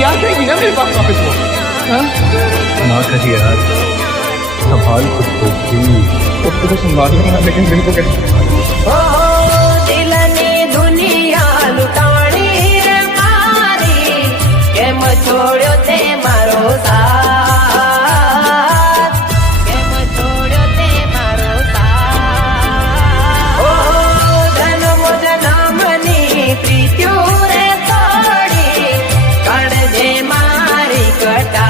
याद रहेगी ना मेरे पास वापस वो? हाँ? ना कर यार, संभाल खुद को प्लीज। खुद को तो संभाल लूंगा लेकिन दिल को कैसे? दिल ने दुनिया लुटाणी रे मारी केम छोड़्यो ते मारो साथ केम छोड़्यो ते मारो साथ ओ जन्म जन्मनी प्रीत्यो रे तोड़ी काढजे मारी कटा